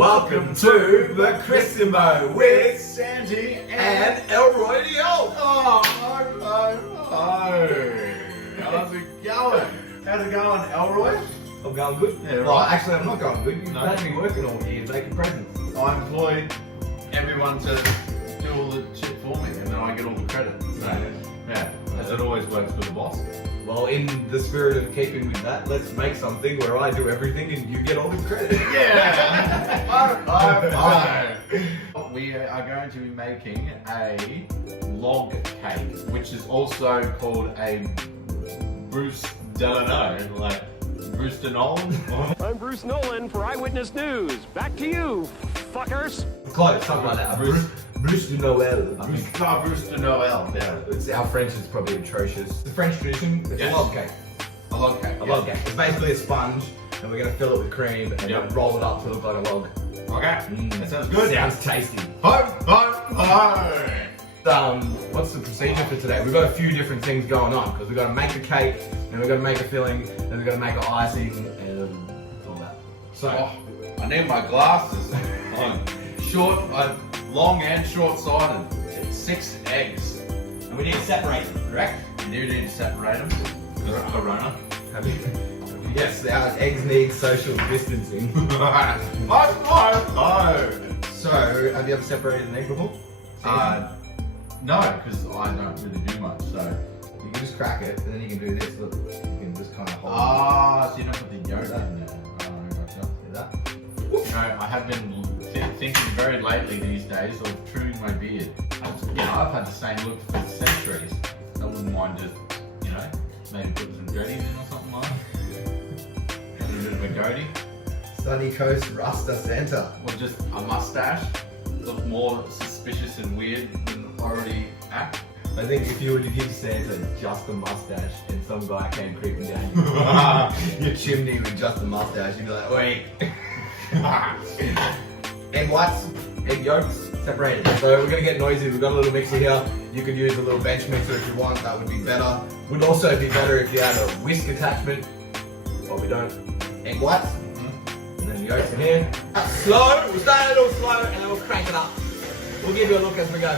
Welcome to the Bellissimo with Santi and Elroy the Old. Oh. How's it going? How's it going, Elroy? I'm going good. Yeah, well, right. actually, I'm not going good. You've No. had me working all year making presents. I employed everyone to do all the shit for me, and then I get all the credit. So, yeah, as it always works with the boss. Well, in the spirit of keeping with that, let's make something where I do everything and you get all the credit. Yeah! We are going to be making a log cake, which is also called a Bruce Delano, like Bruce Nolan. I'm Bruce Nolan for Eyewitness News. Back to you, fuckers. Close, something like that. Bruce de Noël. I think. Bruce de Noël, yeah. Our French is probably atrocious. The French tradition, it's Yes. a log cake. A log cake. A log cake. It's basically a sponge, and we're going to fill it with cream and Yep. then roll it up to look like a log. Okay, that sounds good. Sounds tasty. What's the procedure for today? We've got a few different things going on because we've got to make the cake, and we've got to make a filling, and we've got to make an icing, and all that. So, I need my glasses. I'm long and short-sighted. 6 eggs. and we need to separate them, correct? You do need to separate them. Because of Corona. Yes, our eggs need social distancing. So, have you ever separated an egg before? No, because I don't really do much, so. You can just crack it, and then you can do this. Look, you can just kind of hold So you don't put the yolk in there. Oh, gotcha. it. That. You know, I have been thinking very lately these days of trimming my beard. I've had the same look for centuries. I wouldn't mind just, maybe put some dreadies in or something like that. A little bit of a goatee. Sunny Coast Rasta Santa. Or just a mustache. Look more suspicious and weird than already act. I think if you were to give Santa just a mustache and some guy came creeping down your chimney with just a mustache, you'd be like, wait. Egg whites, egg yolks, separated. So we're gonna get noisy. We've got a little mixer here. You could use a little bench mixer if you want, that would be better. Would also be better if you had a whisk attachment, but we don't. Egg whites, and then yolks in here. Slow, we'll start it all slow and then we'll crank it up. We'll give you a look as we go.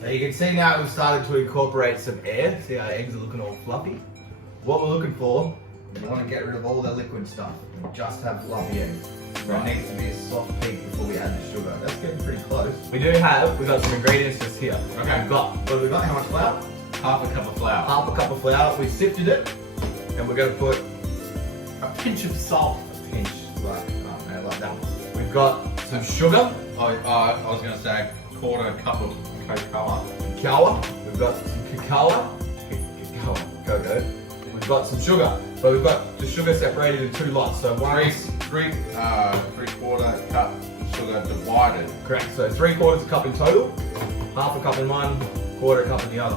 So you can see now we've started to incorporate some air. See how our eggs are looking all fluffy? What we're looking for, we want to get rid of all the liquid stuff and just have fluffy eggs. So it needs to be a soft peak before we add the sugar. That's getting pretty close. We've got some ingredients just here. Okay. What have we got? How much flour? Half a cup of flour. Half a cup of flour. We sifted it and we're going to put A pinch of salt. a pinch, like that. We've got some sugar. I was going to say a quarter cup of cocoa. Cacao. We've got some cacao. Cocoa. We've got some sugar. But we've got the sugar separated in 2 lots. So Three-quarter cup sugar divided. correct. So 3/4 cup in total. Half a cup in one, quarter cup in the other.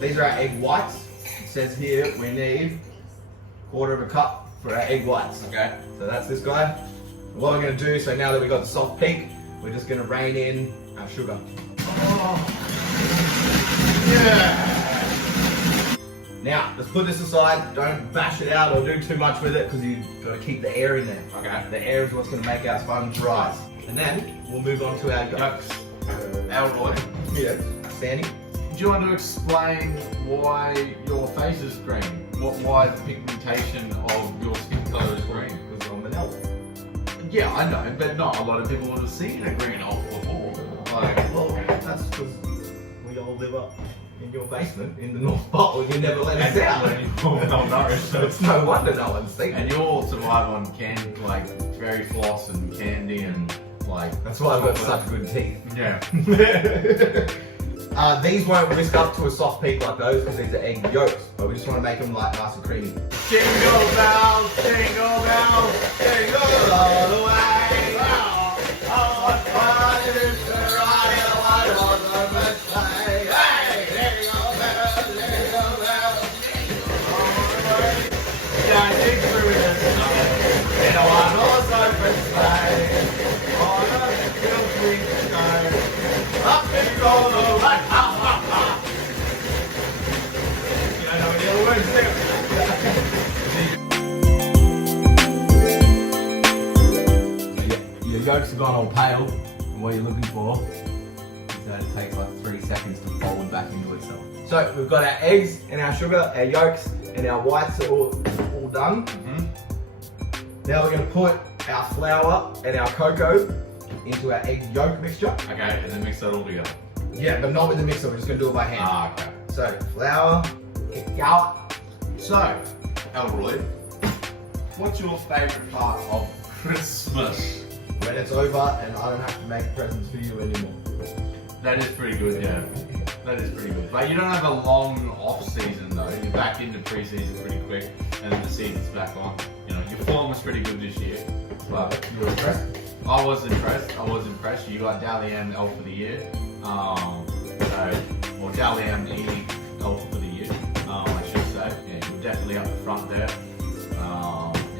These are our egg whites. It says here we need 1/4 cup for our egg whites. Okay. So that's this guy. What we're going to do, so now that we've got the soft peak, we're just going to rain in our sugar. Yeah. Now, let's put this aside. Don't bash it out or do too much with it because you've got to keep the air in there. Okay. The air is what's going to make our sponge rise. And then we'll move on to our yolks. Elroy, Yeah. Sandy. do you want to explain why your face is green? Why the pigmentation of your skin color is green? Because I'm an elf. Yeah, I know, but not a lot of people would have seen a green elf before. Well, that's because we all live up in your basement in the North Pole and you never let us out. malnourished. So it's no wonder no one's seen And it. you all survive on fairy floss and candy and That's why I've got such good teeth. Yeah. These won't whisk up to a soft peak like those because these are egg yolks, but we just want to make them nice and creamy. Jingle bells, jingle bells, jingle all the way. Oh, what fun it is to ride in a one-horse open sleigh. Hey, jingle bells, jingle bells. All the way. Dashing through the snow in a one-horse open sleigh. On a silky sky, up and go the light. You don't know any other words, do you? yolks have gone all pale, and what you're looking for is that it takes like 3 seconds to fold back into itself. So we've got our eggs and our sugar, our yolks and our whites are all done. Now we're going to put our flour and our cocoa into our egg yolk mixture. Okay, and then mix that all together. Yeah, but not with the mixer, we're just going to do it by hand. Ah, okay. So flour, cacao. So, Elroy, what's your favourite part of Christmas? When it's over and I don't have to make presents for you anymore. That is pretty good, yeah. That is pretty good. But you don't have a long off season though. You're back into pre-season pretty quick, and then the season's back on. You know, your form was pretty good this year. But you were impressed? I was impressed. You got Dally M Elf of the Year. Or Dally M E Elf of the Year, I should say. Yeah, you're definitely up the front there. You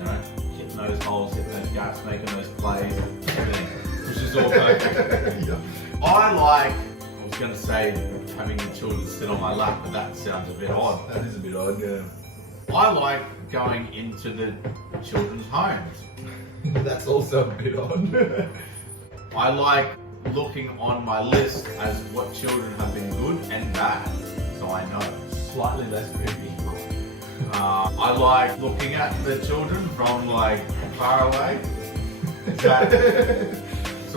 know, hitting those holes, hitting those gaps, making those plays, everything. Which is all perfect. Yeah. I was going to say having the children sit on my lap, but that sounds a bit odd. That is a bit odd, yeah. I like going into the children's homes. That's also a bit odd. I like looking on my list as what children have been good and bad, so I know. Slightly less creepy. I like looking at the children from like far away, so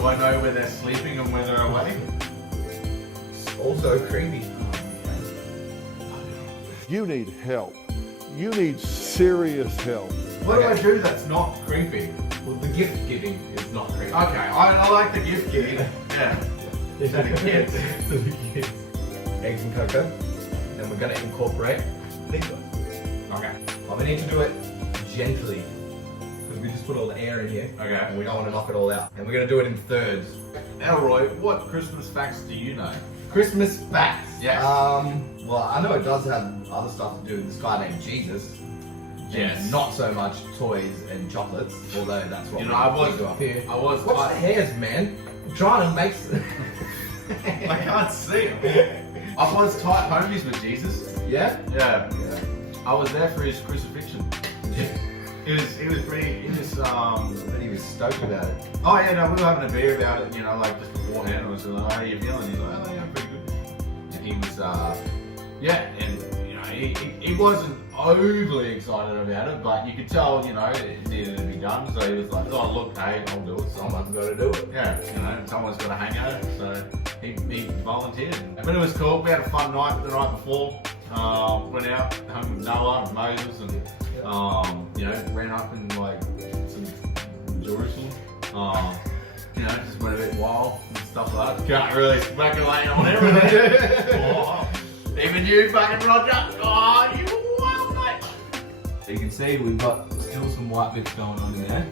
I know where they're sleeping and where they're awake. Also creepy. You need help. You need serious help. What do I do that's not creepy? Well, the gift giving is not creepy. Okay, I like the gift giving. Yeah. To the kids. To the kids. Eggs and cocoa. Then we're going to incorporate these guys. Okay. But we need to do it gently. Because we just put all the air in here. Okay. And we don't want to knock it all out. And we're going to do it in thirds. Elroy, what Christmas facts do you know? Christmas facts. Yes. Well, I know it does have other stuff to do with this guy named Jesus. Yes. And not so much toys and chocolates, although that's what You we know, I was do up here. Watch Watch the hairs, man. I'm trying to make. I can't see him. I was tight homies with Jesus. Yeah. Yeah. Yeah. I was there for his crucifixion. He was pretty. But he was stoked about it. Oh yeah, no, we were having a beer about it. You know, like just beforehand. I was like, "How are you feeling?" He's like, "Oh yeah, pretty good." And he was, yeah, and you know, he wasn't overly excited about it, but you could tell, you know, it needed to be done. So he was like, "Oh look, hey, I'll do it." Someone's got to do it. Yeah, you know, someone's got to hang out. So he volunteered. But it was cool. We had a fun night the night before. Went out, hung with Noah and Moses, and you know, ran up in like some Jerusalem. You know, just went a bit wild and stuff like that. Can't really speculate on everything. Even you, fucking Roger. Oh, you wild mate. So you can see we've got still some white bits going on in there,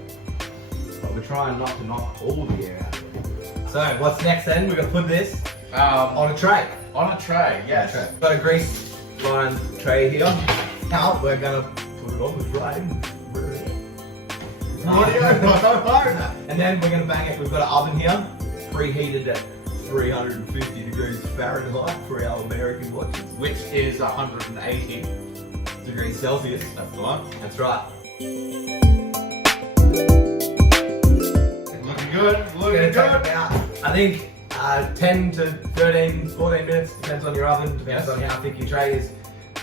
but we're trying not to knock all the air out of it. So what's next then? We're gonna put this on a tray. On a tray, yes. Okay. Got a grease lined tray here. Now we're gonna put it on the tray. And then we're gonna bang it. We've got an oven here, preheated at 350 degrees Fahrenheit for our American watches, Which is 180. degrees Celsius. That's the one. That's right. Looking good. It's Looking gonna take good. about, I think, 10 to 13, 14 minutes. Depends on your oven. Depends Yes. on how thick your tray is.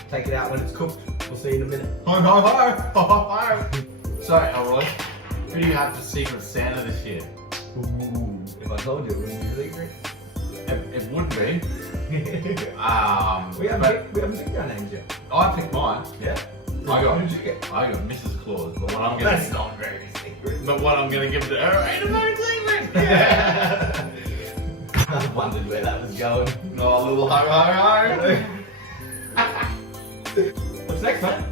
Take it out when it's cooked. We'll see you in a minute. Ho, ho, ho. Ho, ho, ho. So, Elroy, who do you have for Secret Santa this year? Ooh, if I told you, it wouldn't be a secret. It would be. We haven't picked our names yet. I picked mine. Yeah. I got- Who did you get? I got Mrs. Claus, but what I'm That's gonna not very secret. but what I'm gonna give to her ain't a very secret. Yeah. I wondered where that was going. No, a little ho ho ho. What's next, mate?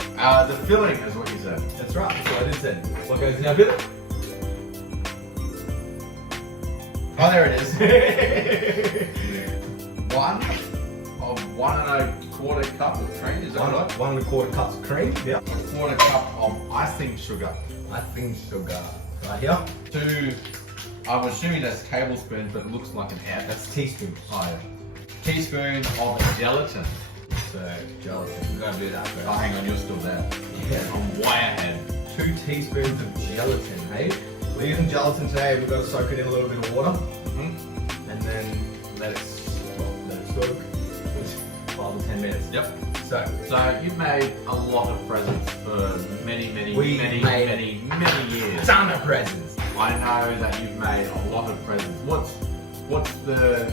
The filling is what you said. That's right. That's what I did say. What goes in our filling? Oh, there it is. 1.25 cup of cream. Is that right? 1 1/4 cups of cream. Yeah. 1/4 cup of icing sugar. I think sugar. Right here. 2, I'm assuming that's tablespoons, but it looks like an ounce. That's teaspoons. Oh, yeah. Teaspoon of gelatin. So gelatin. We're gonna do that first. Oh, hang on, you're still there. Yeah. I'm way ahead. 2 teaspoons of gelatin, hey? We're using gelatin today. We've got to soak it in a little bit of water, and then let it soak for 5 to 10 minutes. Yep. So you've made a lot of presents for many years. Ton of presents. I know that you've made a lot of presents. What's the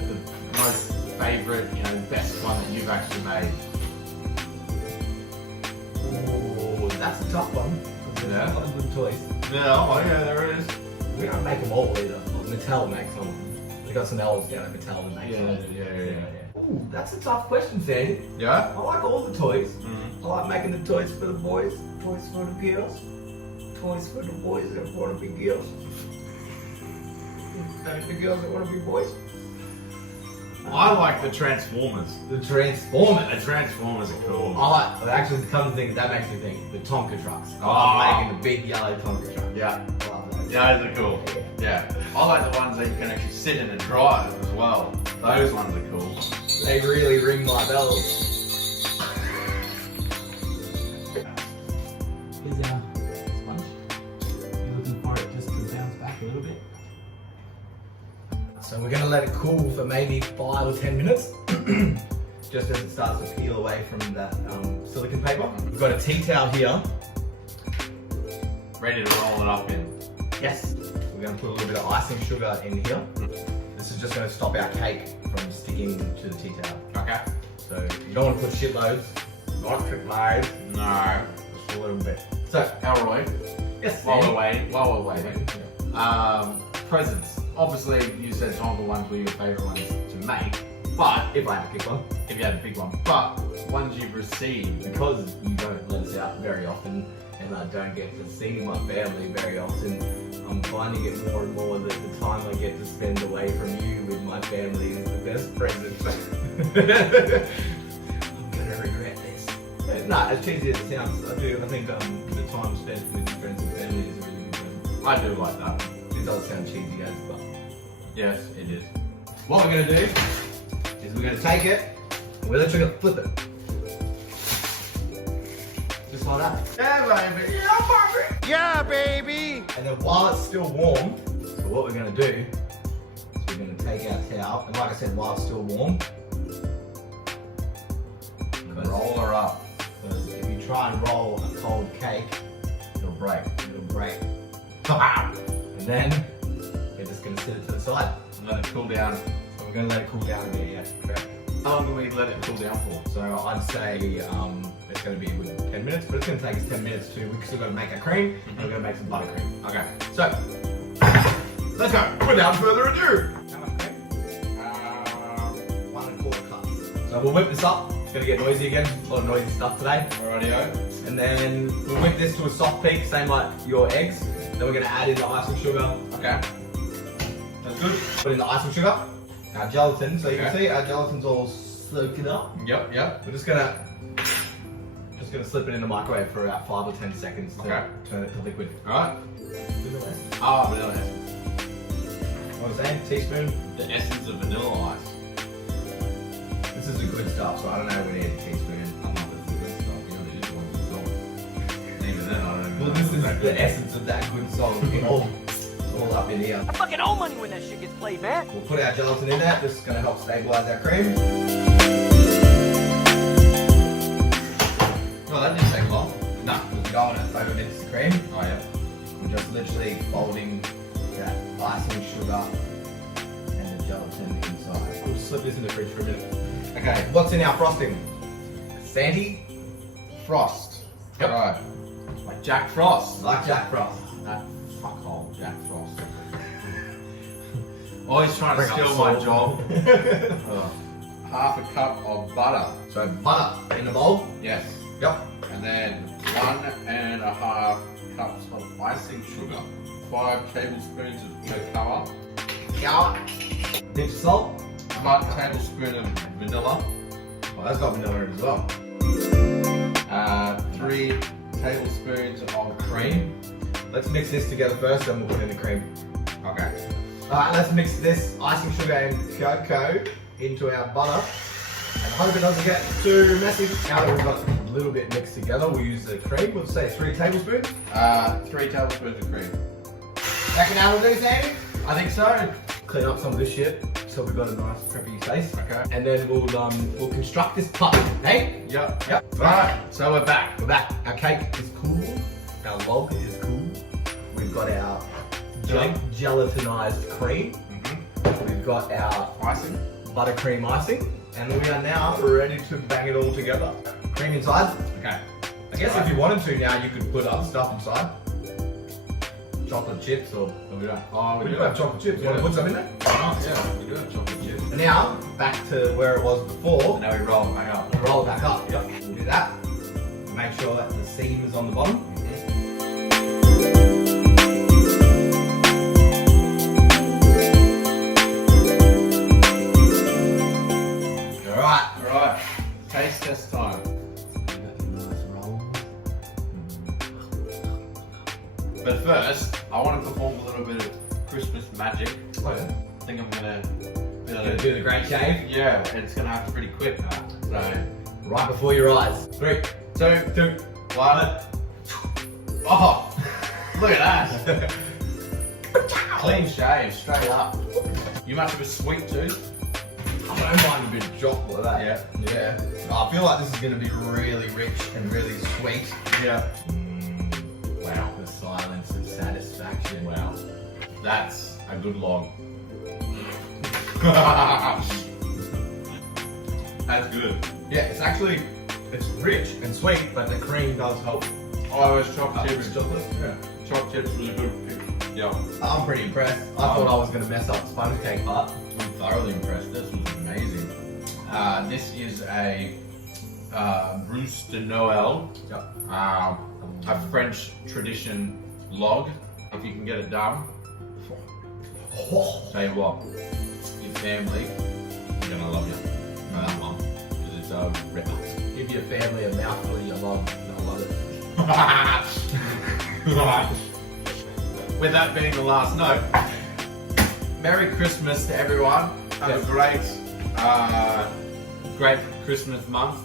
most favourite, best one that you've actually made? Ooh, that's a tough one. There's a lot of good toys. Yeah, there it is. We don't make them all either. Mattel makes them. We got some elves down at Mattel that makes them. Yeah. Ooh, that's a tough question, Sandy. Yeah? I like all the toys. Mm-hmm. I like making the toys for the boys, toys for the girls, toys for the boys that want to be girls, and the girls that want to be boys. I like the Transformers. The Transformers. The Transformers are cool. Actually, come to think, that makes me think. The Tonka trucks. I Oh. love making the big yellow Tonka trucks. Yeah. I love those. Yeah, those are cool. Yeah. I like the ones that you can actually sit in and drive as well. Those ones are cool. They really ring my bells. Here's our sponge. You're looking for it just to bounce back a little bit. So we're going to let it cool for maybe 5 or 10 minutes. Just as it starts to peel away from that silicone paper. We've got a tea towel here. Ready to roll it up in. Yes. We're going to put a little bit of icing sugar in here. This is just going to stop our cake from sticking to the tea towel. Okay. So you don't want to put shitloads. Not trick loads. No. Just a little bit. So, Elroy, yes. while we're waiting, presents. Obviously, you said Tonka ones were your favourite ones to make, but If I had to pick one. if you had a big one, but ones you've received. Because you don't let us out very often and I don't get to see my family very often, I'm finding it more and more that the time I get to spend away from you with my family is the best present. I'm gonna regret this. No, as cheesy as it sounds, I think the time spent with your friends and family is a really good present. I do like that. It does sound cheesy, guys, but Yes, it is. what we're gonna do is we're gonna take it and we're literally gonna flip it. Just like that. Yeah, baby. Yeah, baby. And then while it's still warm, so what we're gonna do is we're gonna take our towel, and like I said, while it's still warm, Roll her up. because if you try and roll a cold cake, It'll break. it'll break. And then you're just gonna sit it to the side. Let it cool down. So we're gonna let it cool down a bit, yeah. Correct. How long do we let it cool down for? So I'd say it's going to be a good 10 minutes, but it's going to take us 10 minutes too. We've still got to make our cream, and we're going to make some buttercream. Okay. So, let's go. Without further ado. How much cream? 1 1/4 cups. So we'll whip this up. It's going to get noisy again. A lot of noisy stuff today. Alrighty-o. And then we'll whip this to a soft peak, same like your eggs. Then we're going to add in the icing sugar. Okay. That's good. Put in the icing sugar. Our gelatin. So you can Okay. see our gelatin's all soaking up. Yep. We're just gonna slip it in the microwave for about 5 or 10 seconds to Okay. turn it to liquid. Alright. Vanilla essence. Oh, vanilla essence. What was I saying? Teaspoon. The essence of vanilla ice. This is the good stuff, so I don't know if we need a teaspoon. I'm not with the good stuff. You only just want the salt. Even then, I don't even Well, know. this is the essence of that good song. all up in here. I fucking owe money when that shit gets played, man. We'll put our gelatin in there. This is gonna help stabilize our cream. Well, that didn't take long. No, we'll go on it over mix the cream. Oh, yeah. We're just literally folding that icing sugar and the gelatin inside. We'll just slip this in the fridge for a minute. Okay, what's in our frosting? Sandy? Frost. Yep. Alright. Like Jack Frost. Like Jack Frost. That fuckhole, Jack Frost. Always trying to Bring up steal the my salt. job. Half a cup of butter. So butter in the bowl. Yes. Yep. And then 1.5 cups of icing sugar. 5 tablespoons of cocoa. Cow. Pinch of salt. 1 tablespoon of vanilla. Oh, that's got vanilla in it as well. 3 tablespoons of cream. Let's mix this together first, then we'll put in the cream. Okay. Alright, let's mix this icing sugar and cocoa into our butter. And hope it doesn't get too messy. Now that we've got a little bit mixed together, we'll use the cream. We'll say 3 tablespoons. 3 tablespoons of cream. Reckon that'll do, Sandy? I think so. Clean up some of this shit so we've got a nice preppy face. Okay. And then we'll construct this putt. Hey? Yep. Yep. Right. So we're back. We're back. Our cake is cool. Our log is cool. We've got our gelatinized cream. We've got our Icing. buttercream icing. And we are now ready to bang it all together. Cream inside. Okay. I guess if you wanted to now, you could put other stuff inside. Chocolate chips or we don't. Oh, We do have chocolate chips. You want to put some in there? Oh, yeah, we do have chocolate chips. And now, back to where it was before. And now we roll it back up. We'll roll it back up. Yep. We'll do that. Make sure that the seam is on the bottom. Alright. Taste test time. But first, I want to perform a little bit of Christmas magic. Oh, yeah. I think I'm gonna Do the great shave. Yeah, and it's gonna happen pretty quick now. So, Right before your eyes. 3, 2, 1. Oh, look at that. Clean shave, straight up. You must have a sweet tooth. I don't mind a bit of chocolate, that. Yeah. Yeah. I feel like this is going to be really rich and really sweet. Yeah. Wow. The silence of satisfaction. Wow. That's a good log. That's good. Yeah, it's rich and sweet, but the cream does help. Oh, it was chocolate Chips, chips. chocolate. Yeah. Chocolate chips was a good pick. Yeah. I'm pretty impressed. I thought I was going to mess up the sponge cake part. I'm thoroughly impressed. This was amazing. This is a Bruce de Noël, Yep. a French tradition log. If you can get it done, tell you what, your family are gonna love you. That one, because it's a ripper. Give your family a mouthful of your log. They'll love it. Right. With that being the last note, Merry Christmas to everyone. Have a great Christmas month.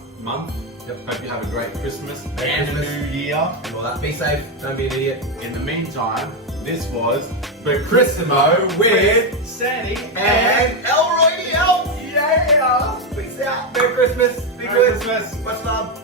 Yep. Hope you have a great Christmas Merry and a Christmas. new year. And all that. Be safe. Don't be an idiot. In the meantime, this was the Bellissimo with Santi and Elroy the Elf. Yeah. Peace out. Merry Christmas. Be Merry good. Christmas. Much love.